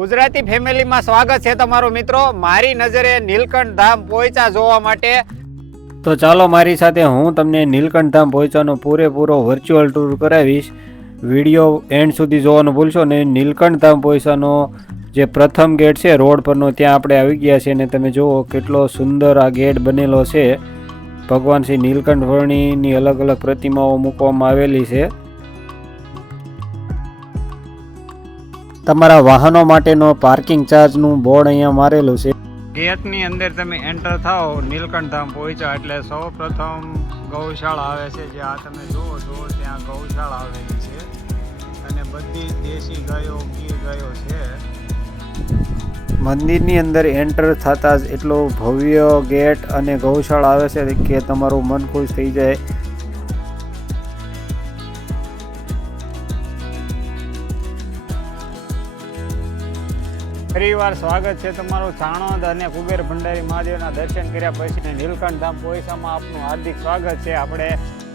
ગુજરાતી ફેમિલીમાં સ્વાગત છે તમારું મિત્રો. મારી નજરે નીલકંઠ ધામ પોઈચા જોવા માટે. તો ચાલો મારી સાથે હું તમને નીલકંઠ ધામ પોઈચાનો પૂરેપૂરો વર્ચ્યુઅલ ટૂર કરાવીશ. વિડીયો એન્ડ સુધી જોવાનું ભૂલશો ને. નીલકંઠ ધામ પોઈચાનો જે પ્રથમ ગેટ છે રોડ પરનો, ત્યાં આપણે આવી ગયા છીએ અને તમે જુઓ કેટલો સુંદર આ ગેટ બનેલો છે. ભગવાન શ્રી નીલકંઠ વર્ણીની અલગ અલગ પ્રતિમાઓ મૂકવામાં આવેલી છે. તમારા વાહનો માટેનો પાર્કિંગ ચાર્જનું બોર્ડ અહીંયા મારેલું છે. ગેટની અંદર તમે એન્ટર થાઓ નીલકંઠ ધામ પોઈચા એટલે સૌ પ્રથમ ગૌશાળા આવે છે. જે આ તમે જુઓ છો ત્યાં ગૌશાળા આવેલી છે અને બધી દેશી ગાયો ગીર ગાયો છે. મંદિરની અંદર એન્ટર થતાં જ એટલો ભવ્ય ગેટ અને ગૌશાળા આવે છે કે તમારું મન ખુશ થઈ જાય. ફરીવાર સ્વાગત છે તમારું ચાણોદ અને કુબેર ભંડારી મહાદેવના દર્શન કર્યા પછી નીલકંઠ ધામ પોઈચામાં આપનું હાર્દિક સ્વાગત છે. આપણે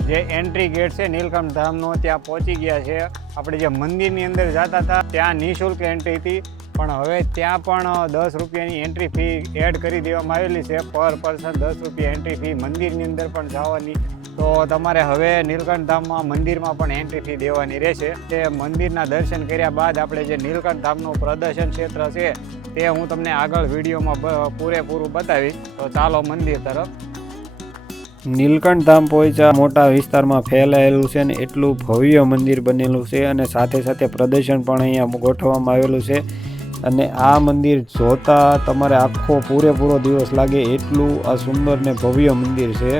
જે એન્ટ્રી ગેટ છે નીલકંઠ ધામનો ત્યાં પહોંચી ગયા છે. આપણે જે મંદિરની અંદર જતા હતા ત્યાં નિઃશુલ્ક એન્ટ્રી હતી, પણ હવે ત્યાં પણ 10 રૂપિયાની એન્ટ્રી ફી એડ કરી દેવામાં આવેલી છે. પર પર્સન 10 રૂપિયા એન્ટ્રી ફી મંદિરની અંદર પણ જવાની. તો તમારે હવે નીલકંઠ ધામમાં મંદિરમાં પણ એન્ટ્રી ફી દેવાની રહેશે. તે મંદિરના દર્શન કર્યા બાદ આપણે જે નીલકંઠ ધામનું પ્રદર્શન ક્ષેત્ર છે તે હું તમને આગળ વિડીયોમાં પૂરેપૂરું બતાવીશ. તો ચાલો મંદિર તરફ. નીલકંઠ ધામ પોઈચા મોટા વિસ્તારમાં ફેલાયેલું છે અને એટલું ભવ્ય મંદિર બનેલું છે અને સાથે સાથે પ્રદર્શન પણ અહીંયા ગોઠવવામાં આવેલું છે. અને આ મંદિર જોતા તમારે આખો પૂરેપૂરો દિવસ લાગે એટલું આ સુંદર ને ભવ્ય મંદિર છે.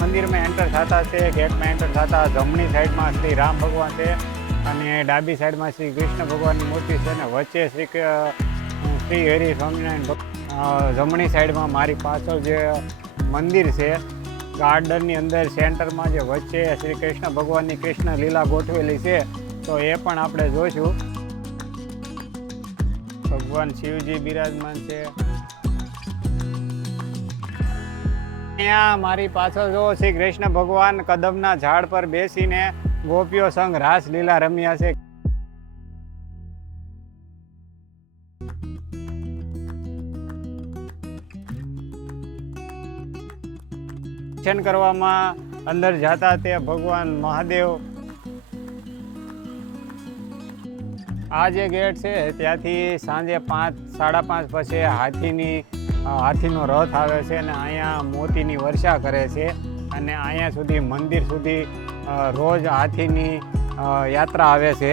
મંદિરમાં એન્ટર થતા છે, ગેટમાં એન્ટર થતા જમણી સાઈડમાં શ્રી રામ ભગવાન છે અને ડાબી સાઈડમાં શ્રી કૃષ્ણ ભગવાનની મૂર્તિ છે અને વચ્ચે શ્રી હરિ સ્વામિનારાયણ. જમણી સાઈડમાં મારી પાછળ જે મંદિર છે ગાર્ડનની અંદર સેન્ટરમાં જે વચ્ચે શ્રી કૃષ્ણ ભગવાનની કૃષ્ણ લીલા ગોઠવેલી છે, તો એ પણ આપણે જોઈશું. ભગવાન શિવજી બિરાજમાન છે. અહીંયા મારી પાછળ જો શ્રી કૃષ્ણ ભગવાન કદમના ઝાડ પર બેસીને ગોપીઓ સંગ રાસલીલા રમ્યા છે. દર્શન કરવામાં અંદર જતા તે ભગવાન મહાદેવ. આ જે ગેટ છે ત્યાંથી સાંજે 5-5:30 પછી હાથીનો રથ આવે છે અને અહીંયા મોતીની વર્ષા કરે છે અને અહીંયા સુધી મંદિર સુધી રોજ હાથીની યાત્રા આવે છે.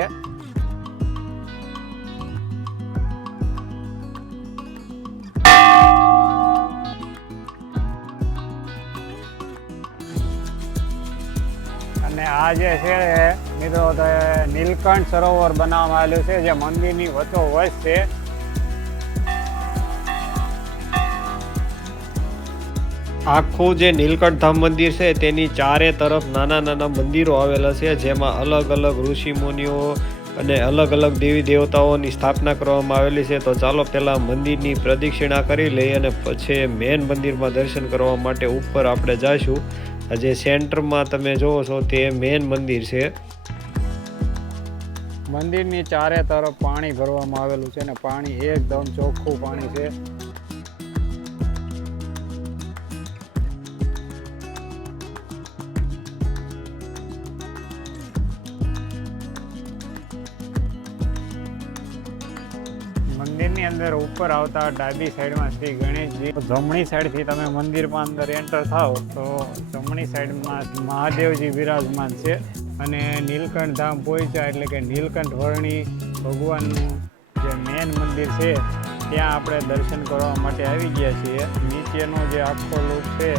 અને આ જે છે મિત્રો નીલકંઠ સરોવર બનાવવામાં આવેલું છે જે મંદિરની વચ્ચોવચ છે. આખું જે નીલકંઠ ધામ મંદિર છે તેની ચારે તરફ નાના નાના મંદિરો આવેલા છે, જેમાં અલગ અલગ ઋષિ મુનિઓ અને અલગ અલગ દેવી દેવતાઓની સ્થાપના કરવામાં આવેલી છે. તો ચાલો પહેલાં મંદિરની પ્રદક્ષિણા કરી લઈએ અને પછી મેન મંદિરમાં દર્શન કરવા માટે ઉપર આપણે જઈશું. જે સેન્ટરમાં તમે જોવો છો તે મેન મંદિર છે. મંદિરની ચારે તરફ પાણી ભરવામાં આવેલું છે અને પાણી એકદમ ચોખ્ખું પાણી છે. મંદિરની અંદર ઉપર આવતા ડાબી સાઈડમાં શ્રી ગણેશજી. જમણી સાઈડથી તમે મંદિરમાં અંદર એન્ટર થાઓ તો જમણી સાઈડમાં મહાદેવજી બિરાજમાન છે અને નીલકંઠ ધામ પોઈચા એટલે કે નીલકંઠ વર્ણી ભગવાનનું જે મેન મંદિર છે ત્યાં આપણે દર્શન કરવા માટે આવી ગયા છીએ. નીચેનો જે આખો લુક છે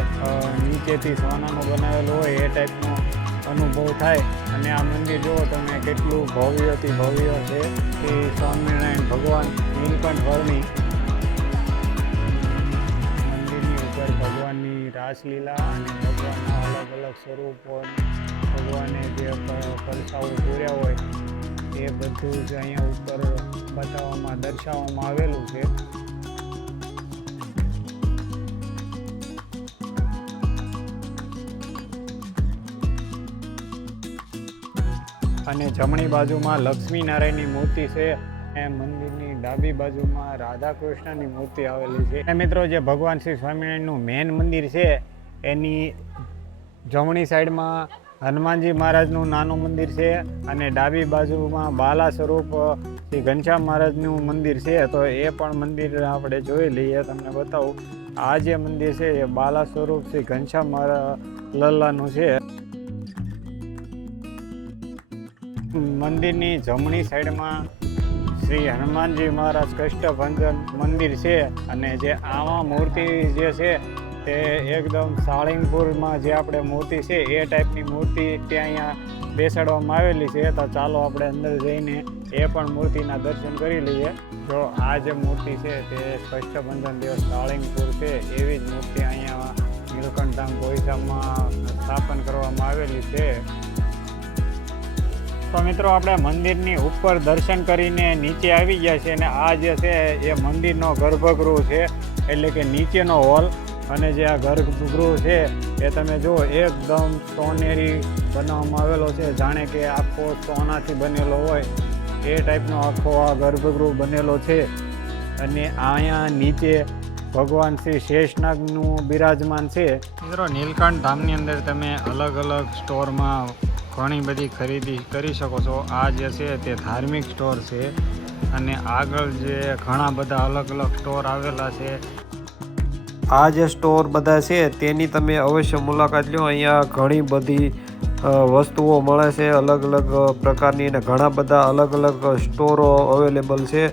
નીચેથી સોનાનો બનાવેલો હોય એ ટાઈપનો અનુભવ થાય અને આ મંદિર જુઓ તમે કેટલું ભવ્યથી ભવ્ય છે. શ્રી સ્વામિનારાયણ ભગવાન નીલકંઠ વર્ણી. મંદિરની ઉપર ભગવાનની રાસલીલા અને ભગવાનના અલગ અલગ સ્વરૂપો, ભગવાને જે પરસાઓ પૂર્યા હોય એ બધું જ અહીંયા ઉપર દર્શાવવામાં આવેલું છે. અને જમણી બાજુમાં લક્ષ્મીનારાયણની મૂર્તિ છે. એ મંદિરની ડાબી બાજુમાં રાધા કૃષ્ણની મૂર્તિ આવેલી છે. અને મિત્રો જે ભગવાન શ્રી સ્વામિનારાયણનું મેન મંદિર છે એની જમણી સાઈડમાં હનુમાનજી મહારાજનું નાનું મંદિર છે અને ડાબી બાજુમાં બાલા સ્વરૂપ શ્રી ઘનશ્યામ મહારાજનું મંદિર છે. તો એ પણ મંદિર આપણે જોઈ લઈએ. તમને બતાવું, આ જે મંદિર છે એ બાલા સ્વરૂપ શ્રી ઘનશ્યામ લલ્લાનું છે. મંદિરની જમણી સાઈડમાં શ્રી હનુમાનજી મહારાજ કષ્ટભંજન મંદિર છે અને જે આમાં મૂર્તિ જે છે તે એકદમ સાળીંગપુરમાં જે આપણે મૂર્તિ છે એ ટાઈપની મૂર્તિ ત્યાં અહીંયા બેસાડવામાં આવેલી છે. તો ચાલો આપણે અંદર જઈને એ પણ મૂર્તિના દર્શન કરી લઈએ. જો આ જે મૂર્તિ છે તે કષ્ટભંજન દેવ સાળીંગપુર છે એવી જ મૂર્તિ અહીંયા નીલકંઠ ધામ પોઈચામાં સ્થાપન કરવામાં આવેલી છે. તો મિત્રો આપણે મંદિરની ઉપર દર્શન કરીને નીચે આવી ગયા છે અને આ જે છે એ મંદિરનો ગર્ભગૃહ છે, એટલે કે નીચેનો હોલ. અને જે આ ગર્ભગૃહ છે એ તમે જુઓ એકદમ સોનેરી બનાવવામાં આવેલો છે, જાણે કે આખો સોનાથી બનેલો હોય એ ટાઈપનો આખો આ ગર્ભગૃહ બનેલો છે. અને અહીંયા નીચે ભગવાન શ્રી શેષનાગનું બિરાજમાન છે. મિત્રો નીલકંઠ ધામની અંદર તમે અલગ અલગ સ્ટોરમાં ઘણી બધી ખરીદી કરી શકો છો. આ જે છે તે ધાર્મિક સ્ટોર છે અને આગળ જે ઘણા બધા અલગ અલગ સ્ટોર આવેલા છે. આ જે સ્ટોર બધા છે તેની તમે અવશ્ય મુલાકાત લો. અહીંયા ઘણી બધી વસ્તુઓ મળે છે અલગ અલગ પ્રકારની અને ઘણા બધા અલગ અલગ સ્ટોરો અવેલેબલ છે.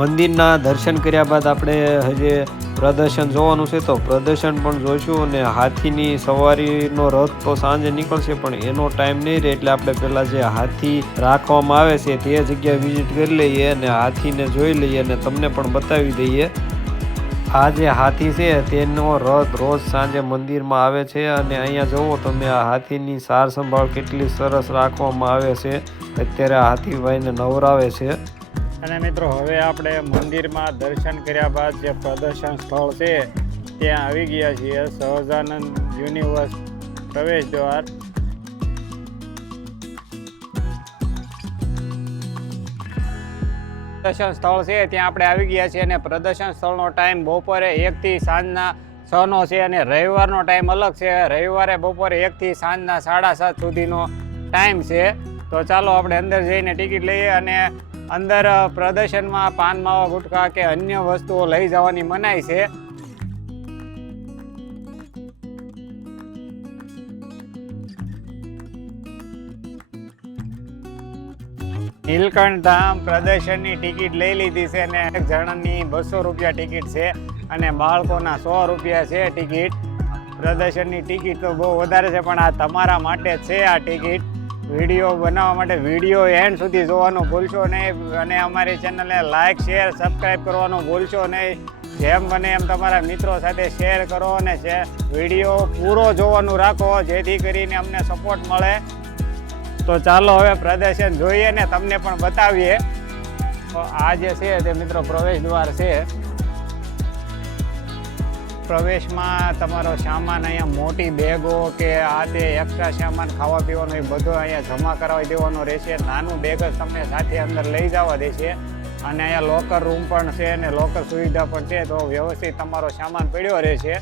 મંદિરના દર્શન કર્યા બાદ આપણે હજી પ્રદર્શન જોવાનું છે, તો પ્રદર્શન પણ જોઈશું. અને હાથીની સવારીનો રથ તો સાંજે નીકળશે પણ એનો ટાઈમ નહીં રહે, એટલે આપણે પહેલાં જે હાથી રાખવામાં આવે છે તે જગ્યાએ વિઝિટ કરી લઈએ અને હાથીને જોઈ લઈએ અને તમને પણ બતાવી દઈએ. આ જે હાથી છે તેનો રથ રોજ સાંજે મંદિરમાં આવે છે અને અહીંયા જુઓ તમે આ હાથીની સાર સંભાળ કેટલી સરસ રાખવામાં આવે છે. અત્યારે હાથીભાઈને નવરાવે છે. અને મિત્રો હવે આપણે મંદિરમાં દર્શન કર્યા બાદ જે પ્રદર્શન સ્થળ છે ત્યાં આવી ગયા છીએ. સહજાનંદ યુનિવર્સ પ્રવેશ દ્વાર. પ્રદર્શન સ્થળ છે ત્યાં આપણે આવી ગયા છીએ અને પ્રદર્શન સ્થળનો ટાઈમ બપોરે 1 થી સાંજના 6નો છે અને રવિવારનો ટાઈમ અલગ છે. રવિવારે બપોરે 1 થી સાંજના 7:30 સુધીનો ટાઈમ છે. તો ચાલો આપણે અંદર જઈને ટિકિટ લઈએ. અને અંદર પ્રદર્શનમાં પાન માવા ગુટખા કે અન્ય વસ્તુઓ લઈ જવાની મનાઈ છે. નીલકંઠ ધામ પ્રદર્શનની ટિકિટ લઈ લીધી છે અને એક જણાની 200 રૂપિયા ટિકિટ છે અને બાળકોના 100 રૂપિયા છે ટિકિટ. પ્રદર્શનની ટિકિટ તો બહુ વધારે છે પણ આ તમારા માટે છે આ ટિકિટ. વિડીયો બનાવવા માટે વિડીયો એન્ડ સુધી જોવાનું ભૂલશો નહીં અને અમારી ચેનલને લાઇક શેર સબસ્ક્રાઈબ કરવાનું ભૂલશો નહીં. જેમ બને એમ તમારા મિત્રો સાથે શેર કરો અને વિડીયો પૂરો જોવાનું રાખો જેથી કરીને અમને સપોર્ટ મળે. તો ચાલો હવે પ્રદર્શન જોઈએ ને તમને પણ બતાવીએ. તો આ જે છે તે મિત્રો પ્રવેશ દ્વાર છે. પ્રવેશમાં તમારો સામાન અહીંયા મોટી બેગો કે આ તે એક્સ્ટ્રા સામાન ખાવા પીવાનો એ બધો અહીંયા જમા કરાવી દેવાનો રહેશે. નાનું બેગ જ તમને સાથે અંદર લઈ જવા દેશે અને અહીંયા લોકર રૂમ પણ છે અને લોકર સુવિધા પણ છે. તો વ્યવસ્થિત તમારો સામાન પડ્યો રહેશે.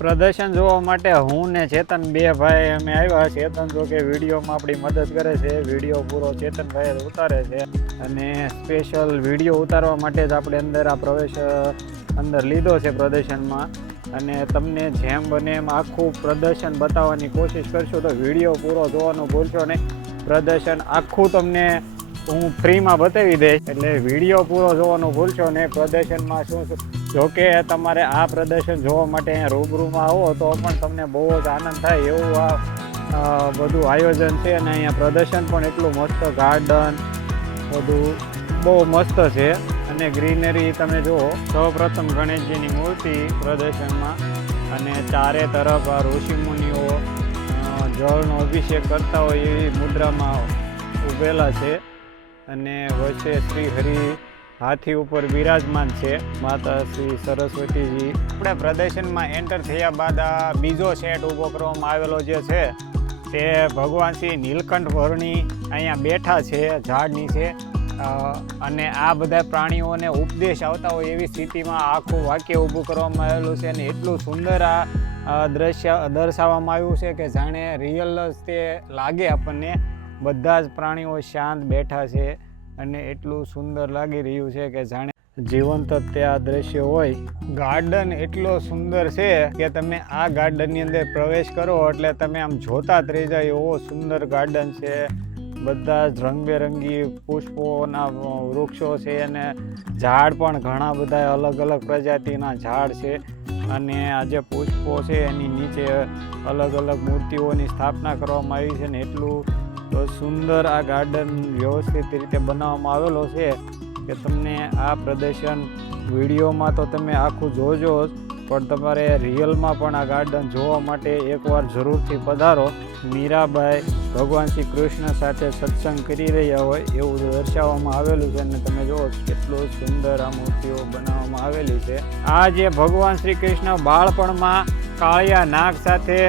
પ્રદર્શન જોવા માટે હું ને ચેતન બે ભાઈ અમે આવ્યા. ચેતન જો કે વિડીયોમાં આપણી મદદ કરે છે. વિડીયો પૂરો ચેતનભાઈ ઉતારે છે અને સ્પેશિયલ વિડીયો ઉતારવા માટે જ આપણે અંદર આ પ્રવેશ અંદર લીધો છે પ્રદર્શનમાં. અને તમને જેમ બને એમ આખું પ્રદર્શન બતાવવાની કોશિશ કરશો તો વિડીયો પૂરો જોવાનું ભૂલશો નહીં. પ્રદર્શન આખું તમને હું ફ્રીમાં બતાવી દઈશ એટલે વિડીયો પૂરો જોવાનું ભૂલશો નહીં. પ્રદર્શનમાં શું જોકે તમારે આ પ્રદર્શન જોવા માટે અહીંયા રૂબરૂમાં આવો તો પણ તમને બહુ જ આનંદ થાય એવું આ બધું આયોજન છે. અને અહીંયા પ્રદર્શન પણ એટલું મસ્ત, ગાર્ડન બધું બહુ મસ્ત છે અને ગ્રીનરી તમે જુઓ. સૌપ્રથમ ગણેશજીની મૂર્તિ પ્રદર્શનમાં અને ચારે તરફ આ ઋષિમુનિઓ જળનો અભિષેક કરતા હોય એવી મુદ્રામાં ઊભેલા છે અને વચ્ચે શ્રી હરિ હાથી ઉપર બિરાજમાન છે, માતા શ્રી સરસ્વતીજી. આપણે પ્રદર્શનમાં એન્ટર થયા બાદ આ બીજો સેટ ઊભો કરવામાં આવેલો જે છે તે ભગવાન શ્રી નીલકંઠ વર્ણી અહીંયા બેઠા છે ઝાડ નીચે, અને આ બધા પ્રાણીઓને ઉપદેશ આવતા હોય એવી સ્થિતિમાં આખું વાક્ય ઊભું કરવામાં આવેલું છે. અને એટલું સુંદર આ દ્રશ્ય દર્શાવવામાં આવ્યું છે કે જાણે રિયલ જ તે લાગે આપણને. બધા જ પ્રાણીઓ શાંત બેઠા છે અને એટલું સુંદર લાગી રહ્યું છે કે જાણે જીવંત તે આ દ્રશ્ય હોય. ગાર્ડન એટલો સુંદર છે કે તમે આ ગાર્ડનની અંદર પ્રવેશ કરો એટલે તમે આમ જોતા જ રહી જાય એવો સુંદર ગાર્ડન છે. બધા જ રંગબેરંગી પુષ્પોના વૃક્ષો છે અને ઝાડ પણ ઘણા બધા અલગ અલગ પ્રજાતિના ઝાડ છે. અને આ જે પુષ્પો છે એની નીચે અલગ અલગ મૂર્તિઓની સ્થાપના કરવામાં આવી છે ને એટલું સુંદર આ ગાર્ડન વ્યવસ્થિત રીતે બનાવવામાં આવેલો છે કે તમને આ પ્રદર્શન વિડીયોમાં તો તમે આખું જોજો જ, પણ તમારે રિયલમાં પણ આ ગાર્ડન જોવા માટે એકવાર જરૂરથી પધારો. મીરાબાઈ ભગવાન શ્રી કૃષ્ણ સાથે સત્સંગ કરી રહ્યા હોય એવું દર્શાવવામાં આવેલું છે. અને તમે જુઓ કેટલું સુંદર આ મૂર્તિઓ બનાવવામાં આવેલી છે. આ જે ભગવાન શ્રી કૃષ્ણ બાળપણમાં કાળિયા નાગ સાથે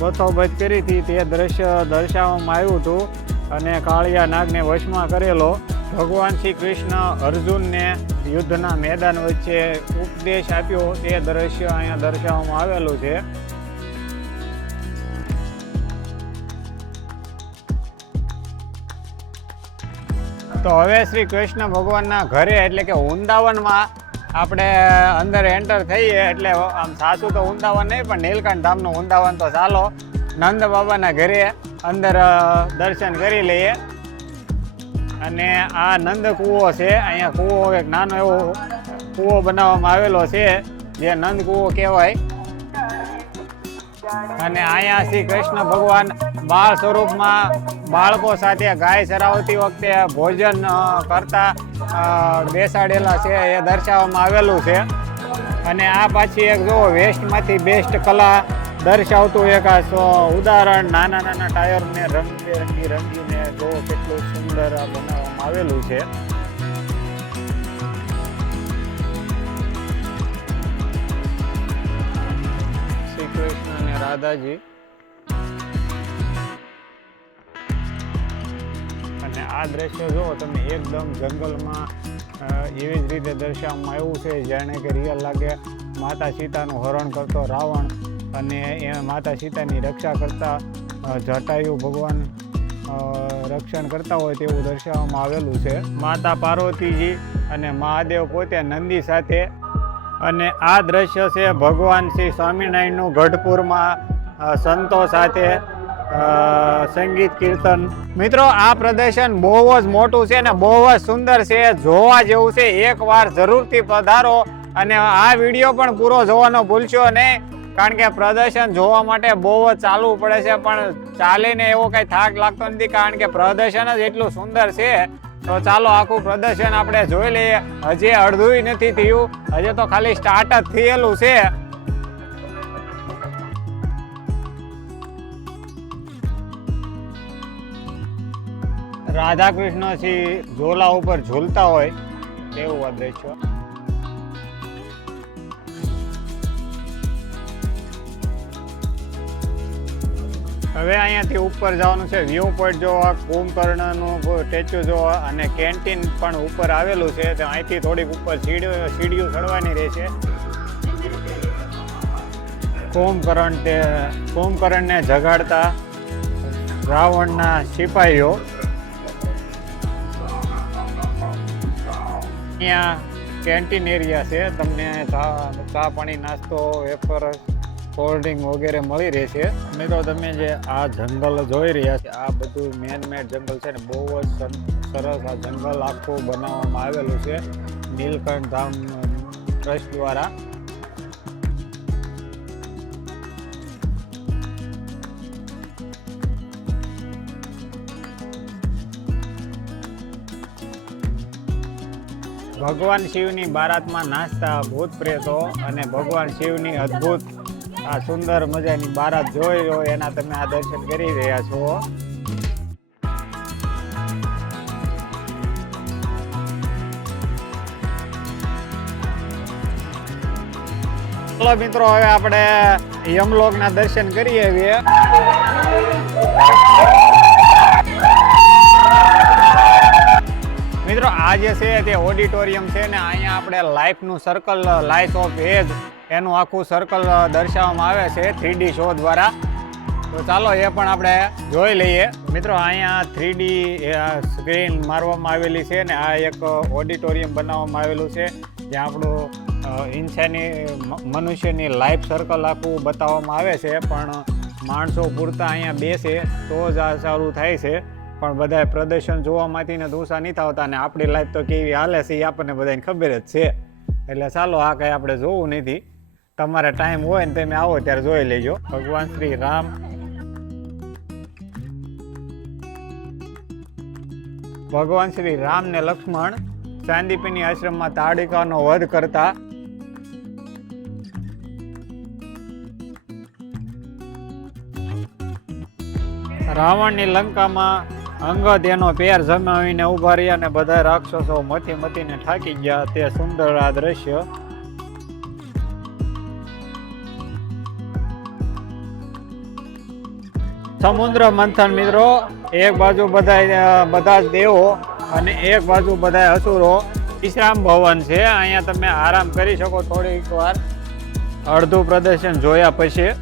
બથોબથ કરી હતી તે દ્રશ્ય દર્શાવવામાં આવ્યું હતું અને કાળિયા નાગને વશમાં કરેલો. ભગવાન શ્રી કૃષ્ણ અર્જુનને યુદ્ધના મેદાન વચ્ચે ઉપદેશ આપ્યો તે દ્રશ્ય અહીંયા દર્શાવવામાં આવેલું છે. તો હવે શ્રી કૃષ્ણ ભગવાનના ઘરે એટલે કે વૃંદાવનમાં આપણે અંદર એન્ટર થઈએ એટલે આમ સાચું તો વૃંદાવન નહીં પણ નીલકંઠ ધામનું વૃંદાવન તો ચાલો નંદ બાબાના ઘરે અંદર દર્શન કરી લઈએ. અને આ નંદ કૂવો છે, અહીંયા કૂવો એક નાનો એવો કૂવો બનાવવામાં આવેલો છે જે નંદ કૂવો કહેવાય. અને અહીંયા શ્રી કૃષ્ણ ભગવાન બાળ સ્વરૂપમાં બાળકો સાથે ગાય ચરાવતી વખતે ભોજન કરતા બેસાડેલા છે એ દર્શાવવામાં આવેલું છે. અને આ પાછી એક જો વેસ્ટમાંથી બેસ્ટ કલા દર્શાવતું એક આ ઉદાહરણ, નાના નાના ટાયરને રંગબેરંગી રંગીને જો કેટલું સુંદર આ બનાવવામાં આવેલું છે. શ્રી કૃષ્ણ અને રાધાજી. અને આ દ્રશ્ય જો તમે એકદમ જંગલમાં એવી જ રીતે દર્શાવવામાં આવ્યું છે જાણે કે રિયલ લાગે. માતા સીતાનું હરણ કરતો રાવણ અને એ માતા સીતાની રક્ષા કરતા જટાયુ ભગવાન રક્ષણ કરતા હોય તેવું દર્શાવવામાં આવેલું છે. માતા પાર્વતીજી અને મહાદેવ પોતે નંદી સાથે. અને આ દ્રશ્ય છે ભગવાન શ્રી સ્વામિનારાયણનું ગઢપુરમાં સંતો સાથે સંગીત કીર્તન. મિત્રો આ પ્રદર્શન બહુ જ મોટું છે અને બહુ જ સુંદર છે, જોવા જેવું છે. એકવાર જરૂરથી પધારો અને આ વિડીયો પણ પૂરો જોવાનો ભૂલશો નહીં, કારણ કે પ્રદર્શન જોવા માટે બહુ જ ચાલવું પડે છે પણ ચાલીને એવો કંઈ થાક લાગતો નથી, કારણ કે પ્રદર્શન જ એટલું સુંદર છે. તો ચાલો આખું પ્રદર્શન આપણે જોઈ લઈએ. હજી અડધું નથી થયું, હજી તો ખાલી સ્ટાર્ટ જ થયેલું છે. રાધા કૃષ્ણ શ્રી ઝોલા ઉપર ઝૂલતા હોય તેવું આ દ્રશ્ય. હવે અહીંયાથી ઉપર જવાનું છે, વ્યૂ પોઈન્ટ જોવા, કુંભકર્ણનું સ્ટેચ્યુ જોવા અને કેન્ટીન પણ ઉપર આવેલું છે. તો અહીંથી થોડીક ઉપર સીડીઓ ચડવાની રહેશે. કુંભકર્ણને જગાડતા રાવણના સિપાહીઓ. અહીંયા કેન્ટીન એરિયા છે, તમને ચા પાણી, નાસ્તો, વેફર, કોલ્ડ ડ્રિંક વગેરે મળી રહેશે. મિત્રો તમે જે આ જંગલ જોઈ રહ્યા છે આ બધું મેન મેડ જંગલ છે ને બહુ જ સરસ આ જંગલ આખું બનાવવામાં આવેલું છે નીલકંઠ ધામ ટ્રસ્ટ દ્વારા. ભગવાન શિવની બારાતમાં નાચતા ભૂત પ્રેતો અને ભગવાન શિવની અદ્ભુત આ સુંદર મજાની બારાત જોઈ લો એના તમે આ દર્શન કરી રહ્યા છો. ચલો મિત્રો, હવે આપણે યમલોકના દર્શન કરીએ છીએ. મિત્રો આ જે છે તે ઓડિટોરિયમ છે ને અહીંયા આપણે લાઈફનું સર્કલ, લાઈફ ઓફ એજ એનું આખું સર્કલ દર્શાવવામાં આવે છે 3D શો દ્વારા. તો ચાલો એ પણ આપણે જોઈ લઈએ. મિત્રો અહીંયા 3D સ્ક્રીન મારવામાં આવેલી છે ને આ એક ઓડિટોરિયમ બનાવવામાં આવેલું છે જ્યાં આપણું ઇન્સાની મનુષ્યની લાઈફ સર્કલ આખું બતાવવામાં આવે છે. પણ માણસો પૂરતા અહીંયા બેસે તો જ આ સારું થાય છે. પણ બધા પ્રદર્શન જોવામાંથી ને દૂષા નહીં થતા અને આપણી લાઈફ તો કેવી હાલે છે એ આપણને બધાને ખબર જ છે. એટલે ચાલો આ કંઈ આપણે જોવું નથી. તમારે ટાઈમ હોય ને તમે આવો ત્યારે જોઈ લેજો. ભગવાન શ્રી રામ ને લક્ષ્મણ સાંદીપની આશ્રમમાં તાડિકાનો વધ કરતા. રાવણની લંકામાં અંગદ એનો પેર જમાવીને ઉભા રહ્યા અને બધા રાક્ષસો મથીને થાકી ગયા. તે સુંદર આ દ્રશ્ય. સમુદ્ર મંથન મિત્રો, એક બાજુ બધા જ દેવો અને એક બાજુ બધા અસુરો. વિશ્રામ ભવન છે, અહીંયા તમે આરામ કરી શકો થોડીક વાર અડધું પ્રદર્શન જોયા પછી.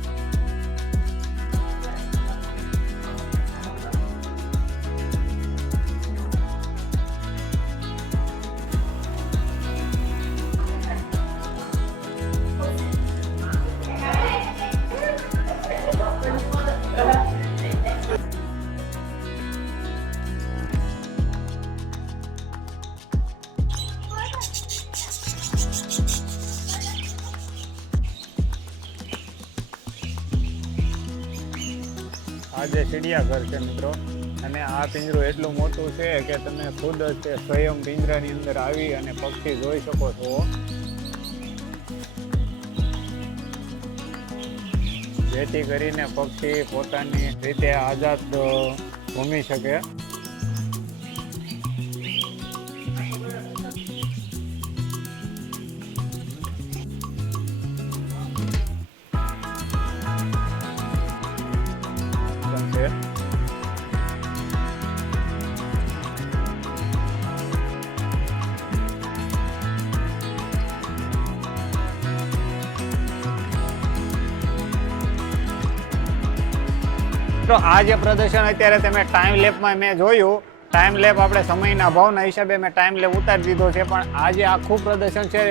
આ જે ચિડિયાઘર છે મિત્રો, અને આ પિંજરું એટલું મોટું છે કે તમે ખુદ જ તે સ્વયં પિંજરાની અંદર આવી અને પક્ષી જોઈ શકો છો. જેથી કરીને પક્ષી પોતાની રીતે આઝાદ ઘૂમી શકે. તો આ જે પ્રદર્શન અત્યારે તમે ટાઈમ લેપમાં મેં જોયું, ટાઈમ લેપ આપણે સમયના ભાવના હિસાબે મેં ટાઈમ લેપ ઉતારી દીધો છે. પણ આ જે આખું પ્રદર્શન છે,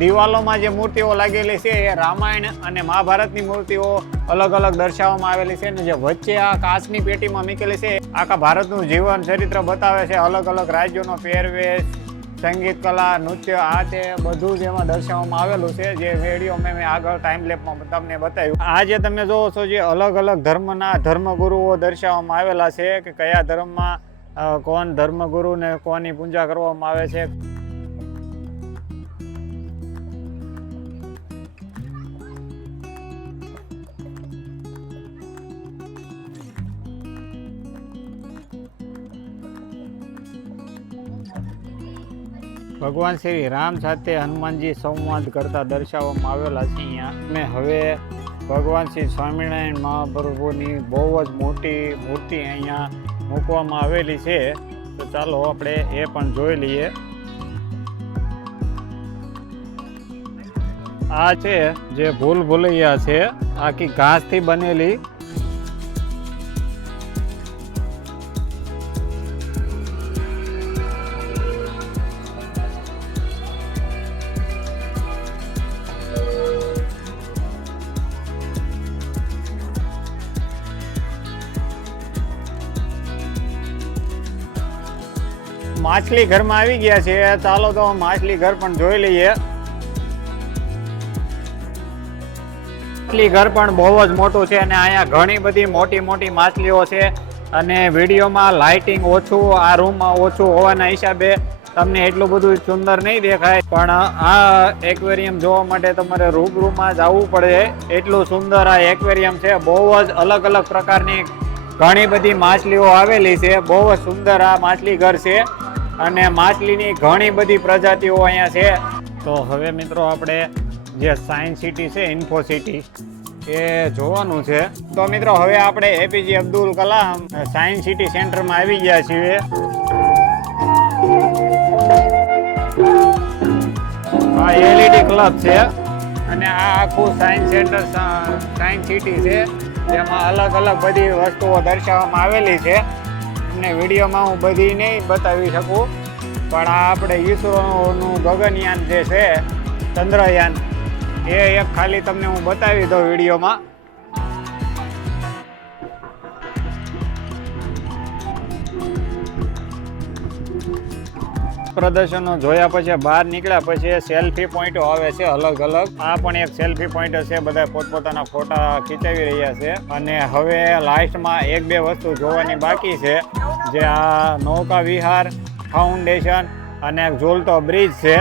દિવાલોમાં જે મૂર્તિઓ લાગેલી છે એ રામાયણ અને મહાભારતની મૂર્તિઓ અલગ અલગ દર્શાવવામાં આવેલી છે. અને જે વચ્ચે આ કાચની પેટીમાં મૂકેલી છે આખા ભારતનું જીવન ચરિત્ર બતાવે છે. અલગ અલગ રાજ્યોનો પહેરવેશ, સંગીત કલા, નૃત્ય, આ તે બધું જ એમાં દર્શાવવામાં આવેલું છે. જે વિડીયો મેં આગળ ટાઈમ લેપમાં તમને બતાવ્યું. આ જે તમે જોવો છો જે અલગ અલગ ધર્મના ધર્મગુરુઓ દર્શાવવામાં આવેલા છે કે કયા ધર્મમાં કોણ ધર્મગુરુ ને કોની પૂજા કરવામાં આવે છે. ભગવાન શ્રી રામ સાથે હનુમાનજી સંવાદ કરતા દર્શાવવામાં આવેલા છે. અહીંયા મેં હવે ભગવાન શ્રી સ્વામિનારાયણ મહાપ્રભુની બહુ જ મોટી મૂર્તિ અહીંયા મૂકવામાં આવેલી છે. તો ચાલો આપણે એ પણ જોઈ લઈએ. આ છે જે ભૂલ ભૂલૈયા છે, આખી ઘાસથી બનેલી. માછલી ઘરમાં આવી ગયા છે. ચાલો તો માછલી ઘર પણ જોઈ લઈએ. માછલી ઘર પણ બહુ જ મોટું છે અને અહીંયા ઘણી બધી મોટી મોટી માછલીઓ છે. અને વિડીયોમાં લાઇટિંગ ઓછું, આ રૂમમાં ઓછું હોવાના હિસાબે તમને એટલું બધું સુંદર નહીં દેખાય. પણ આ એક્વેરિયમ જોવા માટે તમારે રૂબરૂમાં જવું પડે. એટલું સુંદર આ એક્વેરિયમ છે. બહુ જ અલગ અલગ પ્રકારની ઘણી બધી માછલીઓ આવેલી છે. બહુ જ સુંદર આ માછલી ઘર છે અને માછલીની ઘણી બધી પ્રજાતિઓ અહીંયા છે. તો હવે મિત્રો આપણે જે સાયન્સ સિટી છે, ઇન્ફો સિટી, એ જોવાનું છે. તો મિત્રો હવે આપણે APJ Abdul Kalam science city સેન્ટરમાં આવી ગયા છીએ. આ એલઈડી ક્લબ છે અને આ આખું સાયન્સ સેન્ટર સાયન્સ સિટી છે. જેમાં અલગ અલગ બધી વસ્તુઓ દર્શાવવામાં આવેલી છે. તમને વિડીયોમાં હું બધી નહીં બતાવી શકું, પણ આ આપણે ઈસરોનું ગગનયાન જે છે, ચંદ્રયાન, એ એક ખાલી તમને હું બતાવી દઉં વિડીયોમાં. પ્રદર્શનો જોયા પછી બહાર નીકળ્યા પછી સેલ્ફી પોઈન્ટો આવે છે અલગ અલગ. આ પણ એક સેલ્ફી પોઈન્ટ છે, બધા પોતપોતાના ફોટા ખીચાવી રહ્યા છે. અને હવે લાસ્ટમાં એક બે વસ્તુ જોવાની બાકી છે, જે આ નૌકા વિહાર ફાઉન્ડેશન અને એક ઝૂલતો બ્રિજ છે.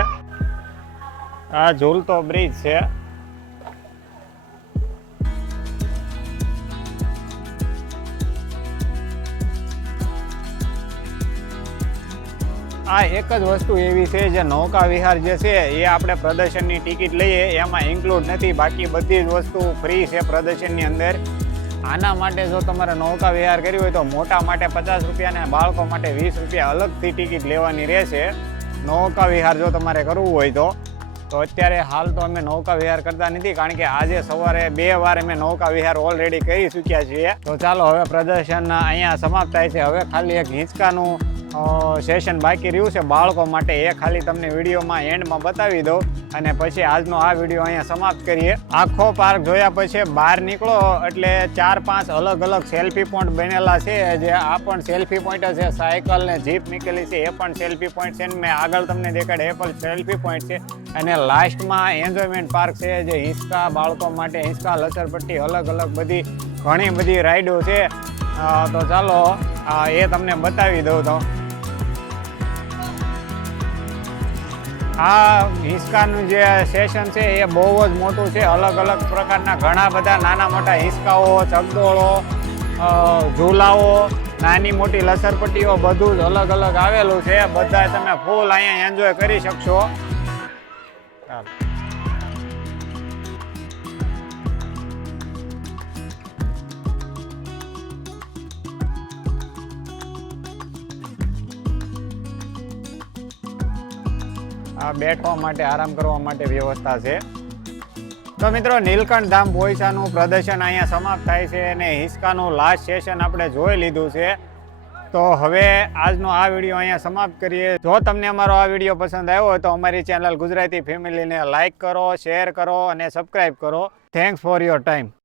આ ઝૂલતો બ્રિજ છે. આ એક જ વસ્તુ એવી છે, જે નૌકા વિહાર જે છે એ આપણે પ્રદર્શનની ટિકિટ લઈએ એમાં ઇન્ક્લુડ નથી. બાકી બધી જ વસ્તુ ફ્રી છે પ્રદર્શનની અંદર. આના માટે જો તમારે નૌકા વિહાર કરવી હોય તો મોટા માટે 50 રૂપિયા અને બાળકો માટે 20 રૂપિયા અલગથી ટિકિટ લેવાની રહેશે. નૌકા વિહાર જો તમારે કરવું હોય તો અત્યારે હાલ તો અમે નૌકા વિહાર કરતા નથી, કારણ કે આજે સવારે 2 વાર અમે નૌકા વિહાર ઓલરેડી કરી ચૂક્યા છીએ. તો ચાલો હવે પ્રદર્શન અહીંયા સમાપ્ત થાય છે. હવે ખાલી એક હિંચકાનું સેશન બાકી રહ્યું છે બાળકો માટે, એ ખાલી તમને વિડીયોમાં એન્ડમાં બતાવી દઉં અને પછી આજનો આ વિડીયો અહીંયા સમાપ્ત કરીએ. આખો પાર્ક જોયા પછી બહાર નીકળો એટલે 4-5 અલગ અલગ સેલ્ફી પોઈન્ટ બનેલા છે. જે આ પણ સેલ્ફી પોઈન્ટ છે, સાયકલ ને જીપ નીકળેલી છે એ પણ સેલ્ફી પોઈન્ટ છે. મેં આગળ તમને દેખાડે એ પણ સેલ્ફી પોઈન્ટ છે. અને લાસ્ટમાં એન્જોયમેન્ટ પાર્ક છે, જે હિંચકા બાળકો માટે, હિંચકા, લસરપટ્ટી, અલગ અલગ બધી ઘણી બધી રાઈડો છે. તો ચાલો એ તમને બતાવી દઉં. તો આ હિંચકાનું જે સેશન છે એ બહુ જ મોટું છે. અલગ અલગ પ્રકારના ઘણા બધા નાના મોટા હિંચકાઓ, ચકડોળો, ઝૂલાઓ, નાની મોટી લસરપટ્ટીઓ, બધું જ અલગ અલગ આવેલું છે. બધા તમે ફૂલ અહીંયા એન્જોય કરી શકશો. આ બેઠવા માટે, આરામ કરવા માટે વ્યવસ્થા છે. તો મિત્રો, નીલકંઠ ધામ પોઈચાનું પ્રદર્શન અહીંયા સમાપ્ત થાય છે અને હિંચકાનું લાસ્ટ સેશન આપણે જોઈ લીધું છે. તો હવે આજનો આ વિડીયો અહીંયા સમાપ્ત કરીએ. જો તમને અમારો આ વિડીયો પસંદ આવ્યો હોય તો અમારી ચેનલ ગુજરાતી ફેમિલીને લાઇક કરો, શેર કરો અને સબસ્ક્રાઈબ કરો. Thanks for your time.